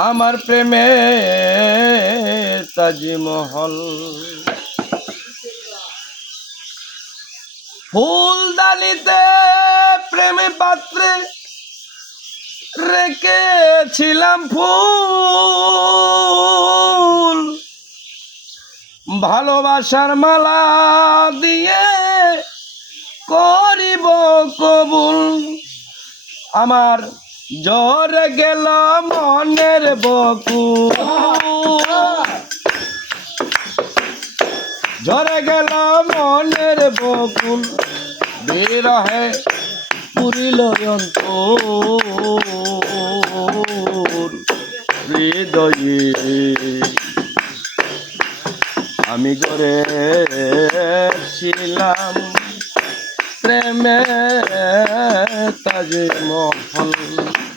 আমার প্রেমে তাজমহল ফুলদানিতে প্রেমে পাত্রে রেখেছিলাম ফুল ভালোবাসার মালা দিয়ে করিব কবুল আমার ঝরে গেল মনের বকুল ঝরে গেল মনের বকুল বিরহে পুরিল অন্তর হৃদয়ে আমি গড়ে ছিলাম